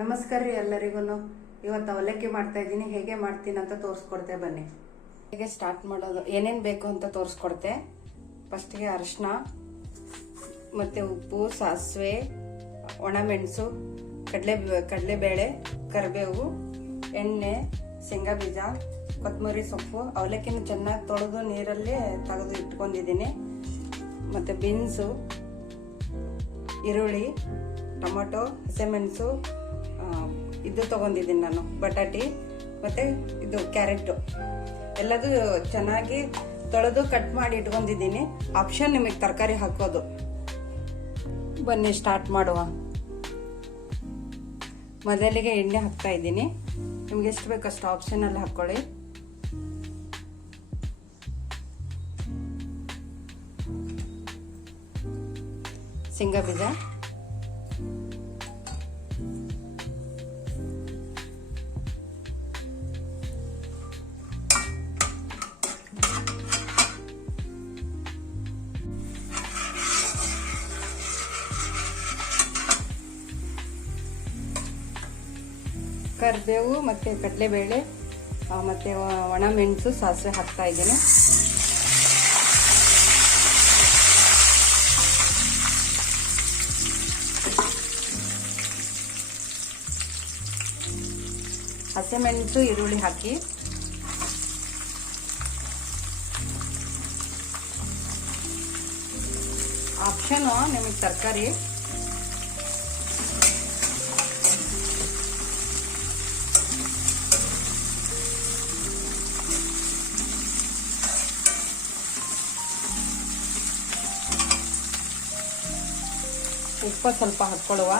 ನಮಸ್ಕಾರ ರೀ ಎಲ್ಲರಿಗೂ. ಇವತ್ತು ಅವಲಕ್ಕಿ ಮಾಡ್ತಾ ಇದ್ದೀನಿ. ಹೇಗೆ ಮಾಡ್ತೀನಿ ಅಂತ ತೋರಿಸ್ಕೊಡ್ತೆ ಬನ್ನಿ. ಹೇಗೆ ಸ್ಟಾರ್ಟ್ ಮಾಡೋದು, ಏನೇನು ಬೇಕು ಅಂತ ತೋರಿಸ್ಕೊಡ್ತೆ. ಫಸ್ಟ್ಗೆ ಅರಿಶಿನ ಮತ್ತು ಉಪ್ಪು, ಸಾಸಿವೆ, ಒಣಮೆಣಸು, ಕಡಲೆಬೇಳೆ, ಕರಿಬೇವು, ಎಣ್ಣೆ, ಶೇಂಗಾ ಬೀಜ, ಕೊತ್ತಂಬರಿ ಸೊಪ್ಪು. ಅವಲಕ್ಕಿನ ಚೆನ್ನಾಗಿ ತೊಳೆದು ನೀರಲ್ಲಿ ತೆಗೆದು ಇಟ್ಕೊಂಡಿದ್ದೀನಿ. ಮತ್ತು ಬೀನ್ಸು, ಈರುಳ್ಳಿ, ಟೊಮೊಟೊ, ಹಸಿಮೆಣಸು, ಇದು ತೊಗೊಂಡಿದ್ದೀನಿ ನಾನು, ಬಟಾಟಿ ಮತ್ತು ಇದು ಕ್ಯಾರೆಟು ಎಲ್ಲದು ಚೆನ್ನಾಗಿ ತೊಳೆದು ಕಟ್ ಮಾಡಿ ಇಟ್ಕೊಂಡಿದ್ದೀನಿ. ಆಪ್ಷನ್ ನಿಮಗೆ ತರಕಾರಿ ಹಾಕೋದು. ಬನ್ನಿ ಸ್ಟಾರ್ಟ್ ಮಾಡುವ. ಮೊದಲಿಗೆ ಎಣ್ಣೆ ಹಾಕ್ತಾ ಇದ್ದೀನಿ. ನಿಮ್ಗೆ ಎಷ್ಟು ಬೇಕಷ್ಟು ಆಪ್ಷನಲ್ಲಿ ಹಾಕ್ಕೊಳ್ಳಿ. ಶೇಂಗಾ ಬೀಜ, ಕರಿಬೇವು ಮತ್ತು ಕಡಲೆಬೇಳೆ ಮತ್ತು ಒಣಮೆಣಸು, ಸಾಸಿವೆ ಹಾಕ್ತಾ ಇದ್ದೀನಿ. ಹಸಿಮೆಣಸು, ಈರುಳ್ಳಿ ಹಾಕಿ ಆಪ್ಷನು ನಿಮಗೆ ತರಕಾರಿ. ಉಪ್ಪು ಸ್ವಲ್ಪ ಹಾಕ್ಕೊಳ್ಳುವ.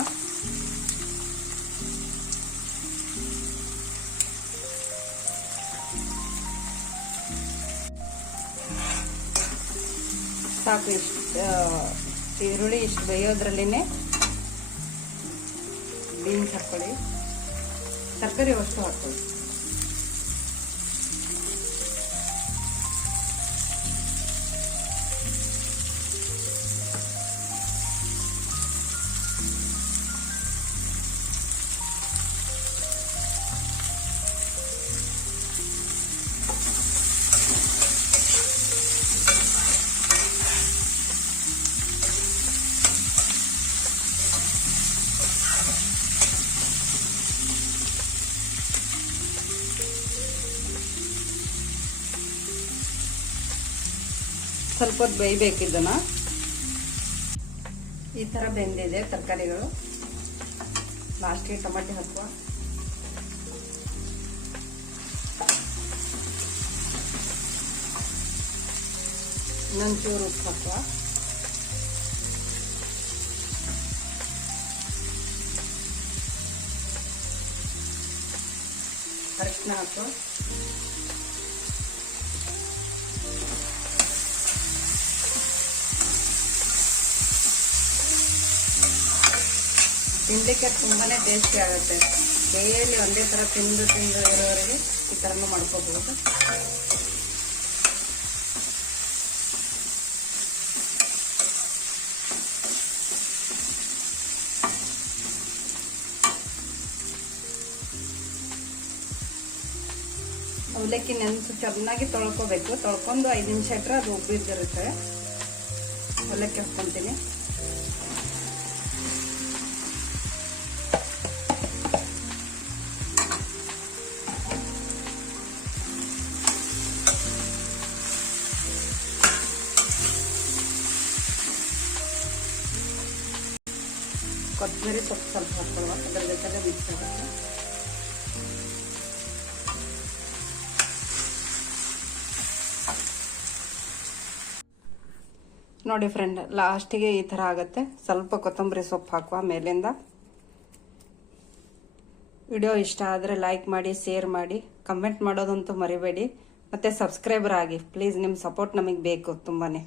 ಸಾಕು. ಈರುಳ್ಳಿ ಇಷ್ಟು ಬೇಯೋದ್ರಲ್ಲಿನೇ ಬೀನ್ಸ್ ಹಾಕ್ಕೊಳ್ಳಿ. ತರಕಾರಿ ಅಷ್ಟು ಹಾಕ್ಕೊಳ್ಳಿ. ಸ್ವಲ್ಪ ಹೊತ್ತು ಬೇಯಬೇಕಿದ್ದನ್ನ. ಈ ಥರ ಬೆಂದಿದೆ ತರಕಾರಿಗಳು. ಲಾಸ್ಟಿಗೆ ಟೊಮೆಟೊ ಹಾಕುವ. ಇನ್ನೊಂಚೂರು ಉಪ್ಪು ಹಾಕುವ. ಅರಿಶಿನ ಹಾಕುವ. ತಿನ್ಲಿಕ್ಕೆ ತುಂಬಾನೇ ಟೇಸ್ಟಿ ಆಗುತ್ತೆ. ಡೈಲಿ ಒಂದೇ ಥರ ತಿಂದು ಇರೋವರೆಗೆ ಈ ಥರನೂ ಮಾಡ್ಕೋಬಹುದು. ಅವಲಕ್ಕಿ ನೆನೆಸು ಚೆನ್ನಾಗಿ ತೊಳ್ಕೋಬೇಕು. ತೊಳ್ಕೊಂಡು 5 ನಿಮಿಷ ಇಟ್ಟರೆ ಅದು ಉಬ್ಬಿದ್ದಿರುತ್ತೆ. ಅವಲಕ್ಕಿ ಹಾಕ್ಕೊಂತೀನಿ. ಕೊತ್ತಂಬರಿ ಸೊಪ್ಪು ಸ್ವಲ್ಪ ಹಾಕೊಳ್ಳುವ. ಅದರ ಜೊತೆಗೆ ಮಿಕ್ಸ್ ಆಗುತ್ತೆ. ನೋಡಿ ಫ್ರೆಂಡ್, ಲಾಸ್ಟಿಗೆ ಈ ಥರ ಆಗುತ್ತೆ. ಸ್ವಲ್ಪ ಕೊತ್ತಂಬರಿ ಸೊಪ್ಪು ಹಾಕುವ ಮೇಲಿಂದ. ವಿಡಿಯೋ ಇಷ್ಟ ಆದರೆ ಲೈಕ್ ಮಾಡಿ, ಶೇರ್ ಮಾಡಿ, ಕಮೆಂಟ್ ಮಾಡೋದಂತೂ ಮರಿಬೇಡಿ. ಮತ್ತು ಸಬ್ಸ್ಕ್ರೈಬರ್ ಆಗಿ ಪ್ಲೀಸ್. ನಿಮ್ಮ ಸಪೋರ್ಟ್ ನಮಗೆ ಬೇಕು ತುಂಬಾನೇ.